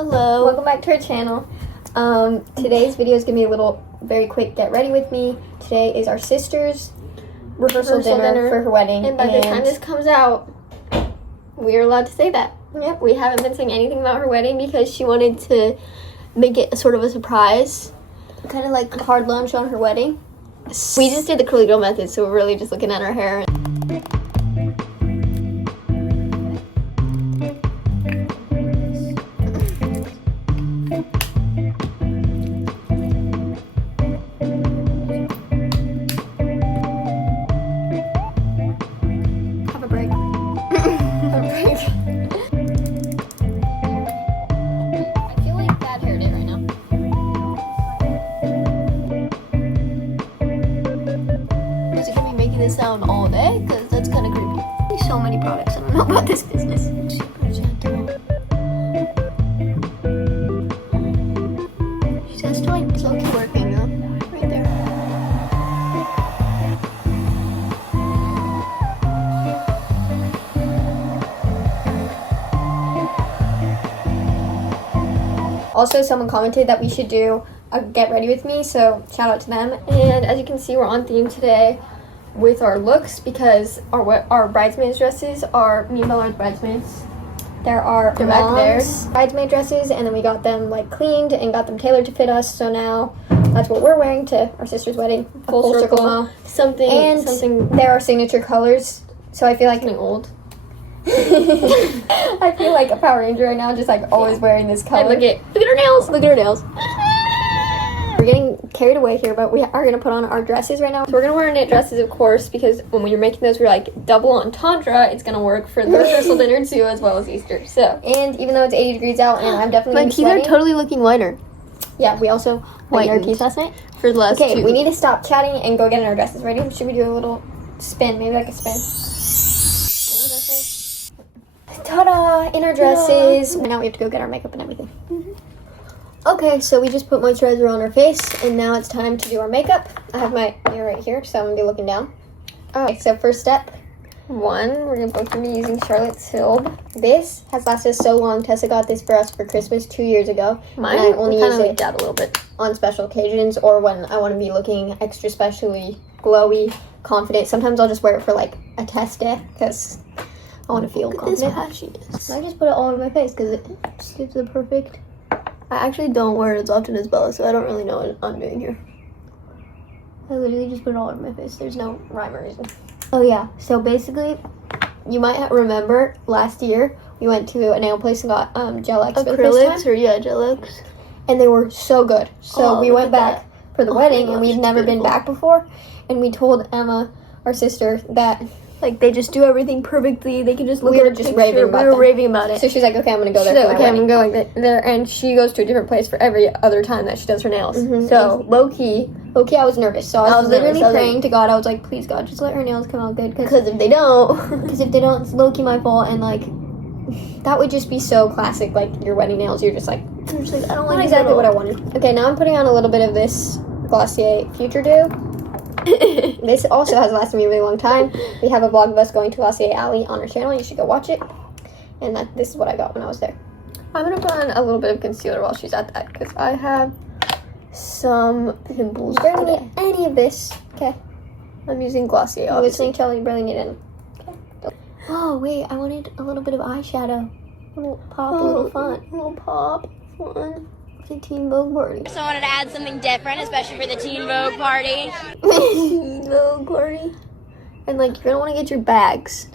Hello. Welcome back to our channel. Today's video is going to be a very quick get ready with me. Today is our sister's rehearsal dinner for her wedding. And by the time this comes out, we're allowed to say that. Yep. We haven't been saying anything about her wedding because she wanted to make it sort of a surprise. Kind of like hard lunch on her wedding. We just did the curly girl method, so we're really just looking at her hair. Have a break. Have a break. I feel like bad hair day right now. Is it gonna be making this sound all day? Because that's kind of creepy. There's so many products. I don't know about this business. Super gentle. She's just like so cute working though. Right there. Also, someone commented that we should do a get ready with me, so shout out to them. And as you can see, we're on theme today with our looks because our bridesmaids dresses are me and Bella's bridesmaids. There are They're back there. mom's bridesmaid dresses, and then we got them like cleaned and got them tailored to fit us. So now that's what we're wearing to our sister's wedding. A Full circle. mo. Something There are signature colors. So I feel like getting old. I feel like a Power Ranger right now, just like always wearing this color. Look at her nails. Look at her nails. We're getting carried away here, but we are gonna put on our dresses right now. So we're gonna wear knit dresses, of course, because when you're making those, we're like double entendre. It's gonna work for the rehearsal dinner too, as well as Easter. So, And even though it's 80 degrees out, and I'm definitely my teeth are totally looking whiter. Yeah, we also whitened our Whitened. teeth last night. For the last Okay, 2 we need to stop chatting and go get in our dresses. Ready? Should we do a little spin? Maybe like a spin. Ta-da! In our dresses. Now we have to go get our makeup and everything. Okay, so we just put moisturizer on our face, and now it's time to do our makeup. I have my mirror right here, so I'm gonna be looking down. Okay, so first step. 1, we're gonna both be using Charlotte's Tilde. This has lasted so long. Tessa got this for us for Christmas 2 years ago. Mine and I only kind use of it leaked out a little bit. on special occasions or when I want to be looking extra specially glowy, confident. Sometimes I'll just wear it for like a test day because I want to feel confident. Patchiness. I just put it all over my face because it just gives the perfect. I actually don't wear it as often as Bella, so I don't really know what I'm doing here. I literally just put it all over my face. There's no rhyme or reason. Oh yeah, so basically, you might remember last year we went to a nail place and got gel X for the first Acrylics time, gel X. and they were so good. So Oh, we look went at back for the Oh my wedding, gosh, and we've it's never been beautiful. back before. And we told Emma, our sister, that Like they just do everything perfectly. They can just look We at were a just picture. raving about We were them. raving about it. so she's like, okay, I'm gonna go there. So, for my okay, I'm wedding. going there, and she goes to a different place for every other time that she does her nails. Mhm. So low key, Okay, I was nervous, so I was nervous. literally I was like- praying to God. I was like, please God, just let her nails come out good, because if they don't, because if they don't, it's low-key my fault, and like that would just be so classic, like your wedding nails. You're just like, I'm just like, I don't not like exactly what I wanted. Okay, now I'm putting on a little bit of this Glossier Future Dew. This also has lasted me a really long time. We have a vlog of us going to Glossier Alley on our channel. You should go watch it. And this is what I got when I was there. I'm gonna put on a little bit of concealer while she's at that because I have some pimples You barely today. need any of this. Okay. I'm using Glossier, You're obviously. listening, Kelly. You barely need any. Okay. Oh wait, I wanted a little bit of eyeshadow. A little pop, a little fun. A little pop, fun. It's a Teen Vogue party. So I wanted to add something different, especially for the Teen Vogue party. Little party. And like you're gonna want to get your bags.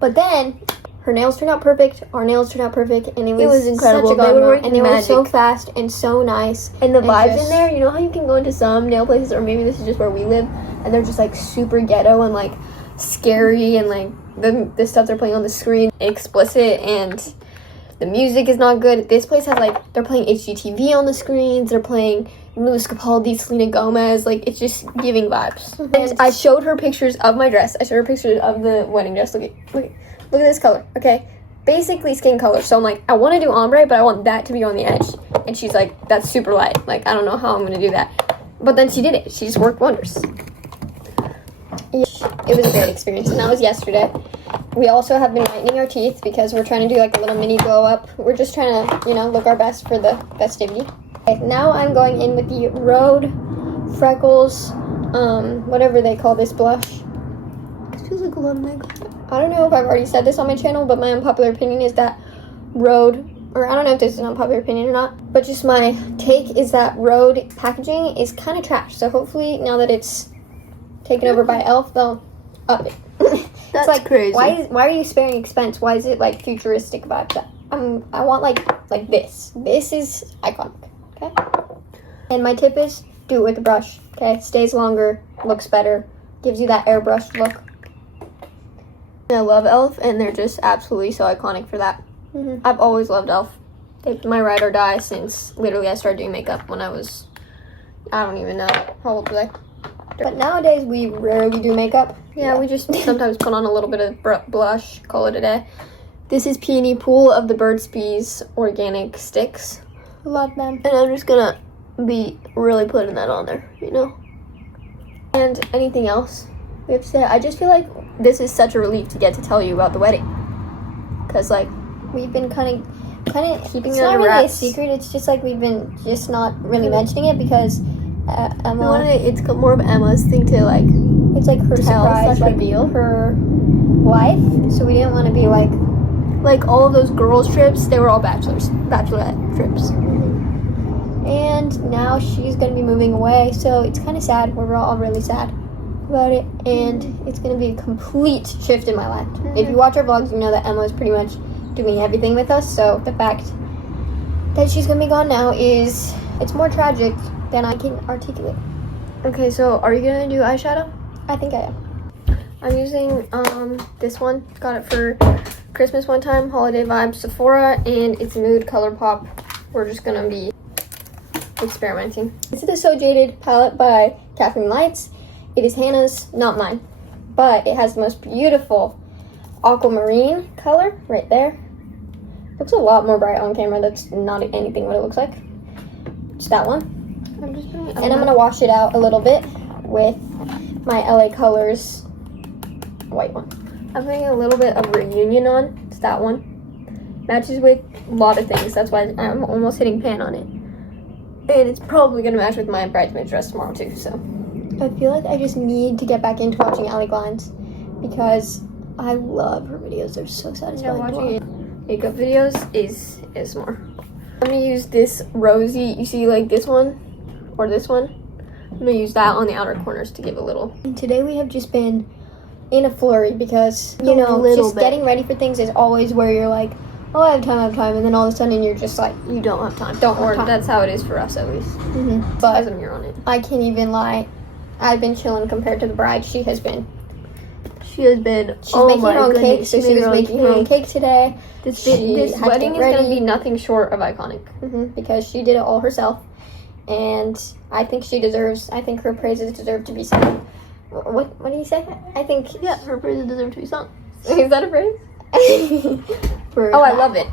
But then her nails turned out perfect. Our nails turned out perfect, and it was incredible. Such a They god were amount, working and they were so magic. fast and so nice. And the And vibes just- in there, you know how you can go into some nail places, or maybe this is just where we live, and they're just like super ghetto and like scary, and like the stuff they're playing on the screen explicit, and the music is not good. This place has like they're playing HGTV on the screens, they're playing Louis Capaldi, Selena Gomez, like it's just giving vibes. And I showed her pictures of my dress. I showed her pictures of the wedding dress. Look at this color. Okay. Basically skin color. So I'm like, I want to do ombre, but I want that to be on the edge. And she's like, that's super light. Like, I don't know how I'm going to do that. But then she did it. She just worked wonders. Yeah. it was a great experience, and that was yesterday. We also have been whitening our teeth because we're trying to do like a little mini glow up. We're just trying to, look our best for the festivity. Okay, now I'm going in with the Rhode Freckles, whatever they call this blush. This feels like a lot of makeup. I don't know if I've already said this on my channel, but my unpopular opinion is that Rhode, or I don't know if this is an unpopular opinion or not, but just my take is that Rhode packaging is kind of trash. So hopefully now that it's taken over by e.l.f., they'll up it. That's like crazy. Why are you sparing expense? Why is it like futuristic vibes? I want like this. This is iconic. Okay. And my tip is do it with the brush. Okay, stays longer, looks better, gives you that airbrushed look. I love e.l.f. and they're just absolutely so iconic for that. Mm-hmm. I've always loved e.l.f. They've been my ride or die since literally I started doing makeup when I was, I don't even know, how old was I? But nowadays we rarely do makeup. Yeah, we just sometimes put on a little bit of blush, call it a day. This is Peony Pool of the Burt's Bees organic sticks. Love them. And I'm just gonna be really putting that on there, And anything else we have to say? I just feel like this is such a relief to get to tell you about the wedding. Because, like, we've been kind of keeping It's it not under really a wraps. secret. It's just like we've been just not really mentioning it because Emma. It's more of Emma's thing to, like, It's like her surprise, like her life. So we didn't want to be like all of those girls' trips, they were all bachelorette trips. And now she's gonna be moving away, so it's kind of sad. We're all really sad about it, and it's gonna be a complete shift in my life. If you watch our vlogs, you know that Emma is pretty much doing everything with us. So the fact that she's gonna be gone now it's more tragic than I can articulate. Okay, so are you gonna do eyeshadow? I think I am. I'm using this one. Got it for Christmas one time, holiday vibes, Sephora, and it's Mood Color Pop. We're just gonna be experimenting. This is the So Jaded palette by Kathleen Lights. It is Hannah's, not mine, but it has the most beautiful aquamarine color right there. Looks a lot more bright on camera. That's not anything what it looks like. Just that one. And I'm gonna wash it out a little bit with my LA Colors white one. I'm putting a little bit of Reunion on. It's that one. Matches with a lot of things. That's why I'm almost hitting pan on it. And it's probably gonna match with my bridesmaid dress tomorrow too. So I feel like I just need to get back into watching Allie Glines because I love her videos. They're so satisfying. watching makeup videos is more. I'm gonna use this rosy. You see, like this one or this one. I'm gonna use that on the outer corners to give a little. And today we have just been in a flurry because getting ready for things is always where you're like, oh, I have time, and then all of a sudden you're just like, You don't have time. Don't have Or time. that's how it is for us at least. But As a mirror on it. I can't even lie. I've been chilling compared to the bride. She has been. She's making her own cake, so she was making her own cake today. This She had to wedding get is gonna ready. be nothing short of iconic. Because she did it all herself, and I think her praises deserve to be sung. What do you say? I think Her praises deserve to be sung. is that a phrase? I love it.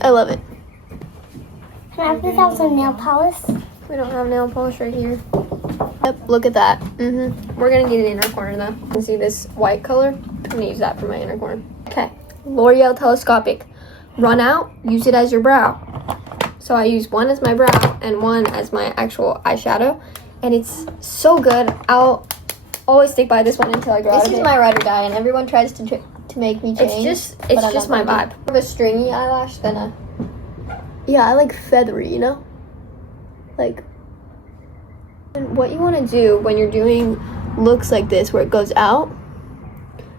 I love it. Can I please have some nail polish? We don't have nail polish right here. Yep, look at that. We're gonna get an inner corner though. You can see this white color? I'm gonna use that for my inner corner. Okay, L'Oreal Telescopic. Run out, use it as your brow. So I use one as my brow and one as my actual eyeshadow. And it's so good. I'll always stick by this one until I grow out This of is it. my ride or die, and everyone tries to make me change. It's but I'm just not my going to. vibe. More of a stringy eyelash than a. Yeah, I like feathery, Like, and what you want to do when you're doing looks like this where it goes out,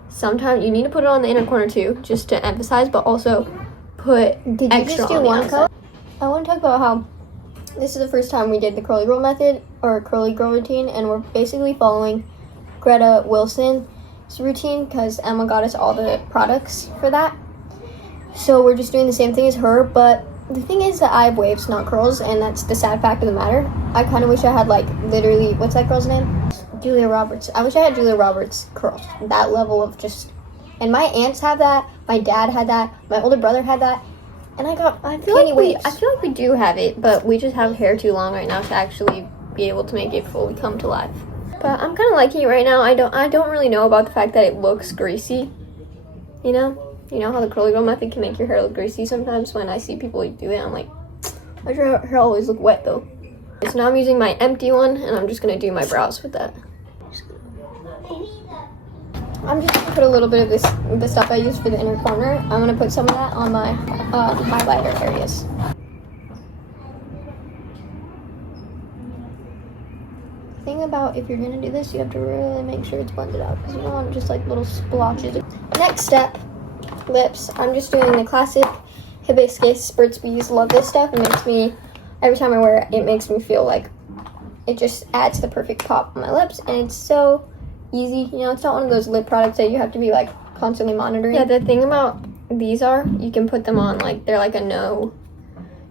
sometimes you need to put it on the inner corner too, just to emphasize, but also put Did you extra just do on the one outside. color? I want to talk about how this is the first time we did the curly girl method or curly girl routine, and we're basically following Greta Wilson's routine because Emma got us all the products for that. So we're just doing the same thing as her, but the thing is that I have waves, not curls, and that's the sad fact of the matter. I kind of wish I had literally, what's that girl's name? Julia Roberts. I wish I had Julia Roberts curls. That level of just, and my aunts have that, my dad had that, my older brother had that, and I feel like we do have it, but we just have hair too long right now to actually be able to make it fully come to life. But I'm kind of liking it right now. I don't really know about the fact that it looks greasy. You know how the curly girl method can make your hair look greasy sometimes. When I see people do it, I'm like, why does your hair always look wet though? So now I'm using my empty one, and I'm just gonna do my brows with that. I'm just gonna put a little bit of the stuff I use for the inner corner. I'm gonna put some of that on my highlighter areas. The thing about if you're gonna do this, you have to really make sure it's blended out because you don't want just like little splotches. Next step, lips. I'm just doing the classic hibiscus Burt's Bees. Love this stuff. It makes me, every time I wear it, it makes me feel like it just adds the perfect pop on my lips, and it's so easy. You know, it's not one of those lip products that you have to be like constantly monitoring. Yeah, the thing about these are you can put them on like they're like a no.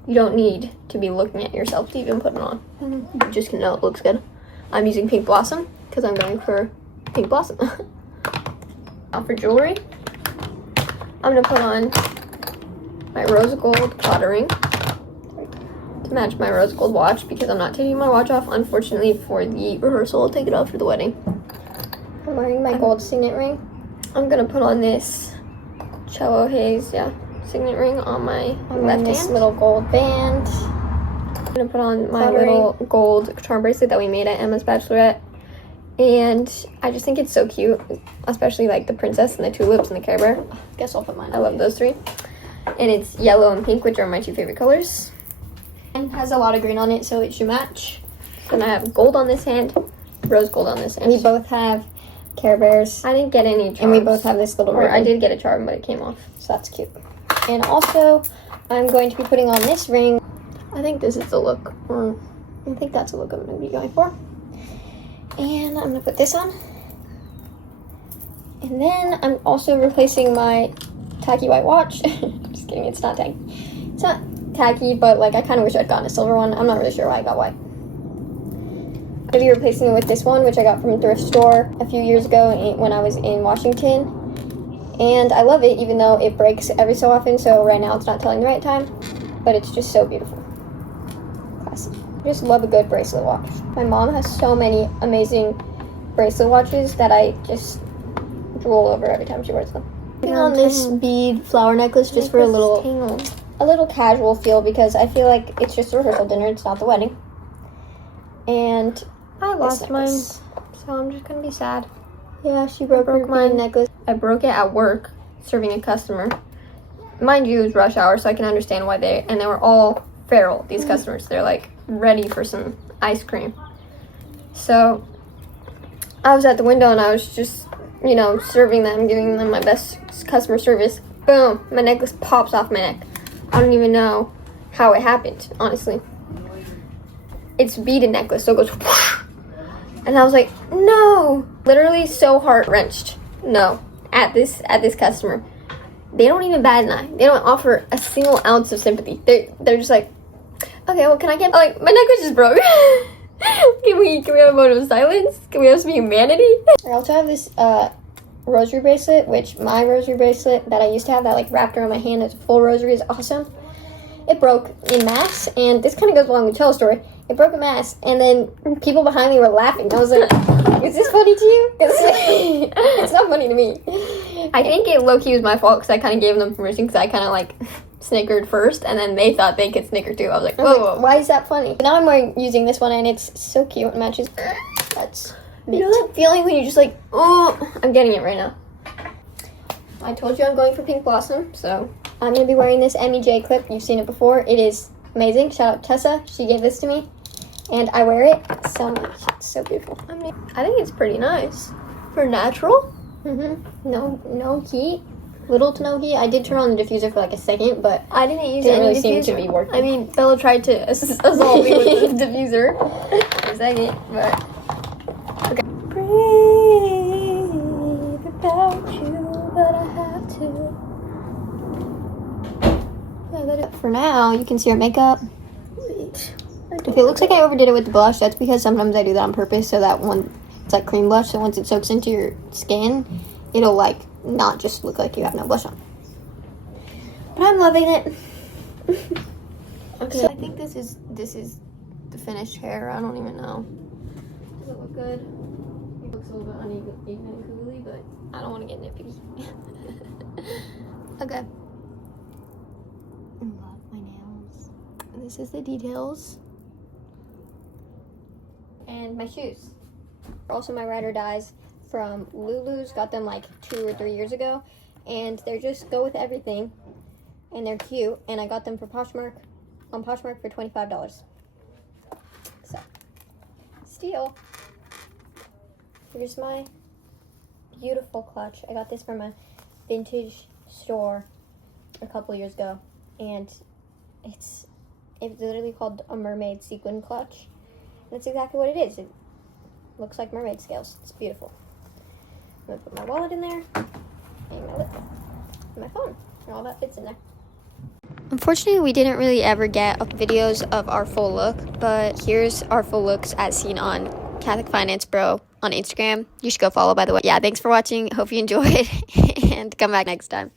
You don't need to be looking at yourself to even put them on. You just can know it looks good. I'm using Pink Blossom because I'm going for Pink Blossom. Now for jewelry, I'm gonna put on my rose gold clotter ring to match my rose gold watch because I'm not taking my watch off, unfortunately, for the rehearsal. I'll take it off for the wedding. I'm wearing my gold signet ring. I'm gonna put on this Cello Haze, signet ring on my left hand. Little gold band. I'm gonna put on my little gold charm bracelet that we made at Emma's bachelorette, and I just think it's so cute, especially like the princess and the tulips and the Care Bear. Guess I'll put mine. I love those three, and it's yellow and pink, which are my two favorite colors. And has a lot of green on it, so it should match. Then I have gold on this hand, rose gold on this hand. We both have Care Bears. I didn't get any charms. And we both have this little ribbon. I did get a charm, but it came off, so that's cute. And also, I'm going to be putting on this ring. I think this is the look. I think that's the look I'm going to be going for. And I'm going to put this on. And then I'm also replacing my tacky white watch. Just kidding, it's not tacky. It's not tacky, but like I kind of wish I'd gotten a silver one. I'm not really sure why I got white. I'm going to be replacing it with this one, which I got from a thrift store a few years ago when I was in Washington. And I love it, even though it breaks every so often, so right now it's not telling the right time. But it's just so beautiful. Classic. I just love a good bracelet watch. My mom has so many amazing bracelet watches that I just drool over every time she wears them. Putting on this bead flower necklace just for a little casual feel because I feel like it's just a rehearsal dinner, it's not the wedding. And I lost mine, so I'm just gonna be sad. Yeah, she broke my necklace. I broke it at work, serving a customer. Mind you, it was rush hour, so I can understand why they were all feral, these customers. They're like ready for some ice cream. So I was at the window and I was just, serving them, giving them my best customer service. Boom, my necklace pops off my neck. I don't even know how it happened, honestly. It's a beaded necklace, so it goes whoosh. And I was like, no, literally so heart-wrenched. No, at this customer. They don't even bat an eye. They don't offer a single ounce of sympathy. They're just like, okay, well, can I get, like, my necklace just broke. Can we have a moment of silence? Can we have some humanity? I also have this rosary bracelet, which my rosary bracelet that I used to have that like wrapped around my hand as a full rosary is awesome. It broke in mass, and this kind of goes along with Chella's story. It broke in mass, and then people behind me were laughing. I was like, is this funny to you? It's not funny to me. I think it low-key was my fault because I kind of gave them permission because I kind of like snickered first, and then they thought they could snicker too. I was like, whoa. Why is that funny? But now I'm using this one, and it's so cute. It matches. That's you know that feeling when you just like, oh, I'm getting it right now. I told you I'm going for Pink Blossom, so I'm going to be wearing this MEJ clip. You've seen it before. It is amazing. Shout out Tessa. She gave this to me, and I wear it so much. It's so beautiful. I think it's pretty nice for natural. No heat. Little to no heat. I did turn on the diffuser for like a second, but I didn't use it. Didn't really diffuser. Seem to be working. I mean, Bella tried to assault me with the diffuser for a second, but okay. Breathe about you, but I have to. For now, you can see our makeup. If it looks like I overdid it with the blush, that's because sometimes I do that on purpose, so that one, it's like cream blush, so once it soaks into your skin, it'll like not just look like you have no blush on. But I'm loving it. Okay, so I think this is the finished hair. I don't even know. Does it look good? Looks a little bit uneven and googly, but I don't want to get nitpicky. Okay. Love my nails. This is the details. And my shoes. Also my ride or dies from Lulu's. Got them like 2 or 3 years ago. And they're just go with everything. And they're cute. And I got them for Poshmark. On Poshmark for $25. So, steal. Here's my beautiful clutch. I got this from a vintage store a couple years ago, and it's literally called a mermaid sequin clutch. That's exactly what it is. It looks like mermaid scales. It's beautiful. I'm gonna put my wallet in there, and my lip, and my phone, and all that fits in there. Unfortunately, we didn't really ever get videos of our full look, but here's our full looks as seen on Catholic Finance Bro on Instagram. You should go follow, by the way. Yeah, thanks for watching. Hope you enjoyed, and come back next time.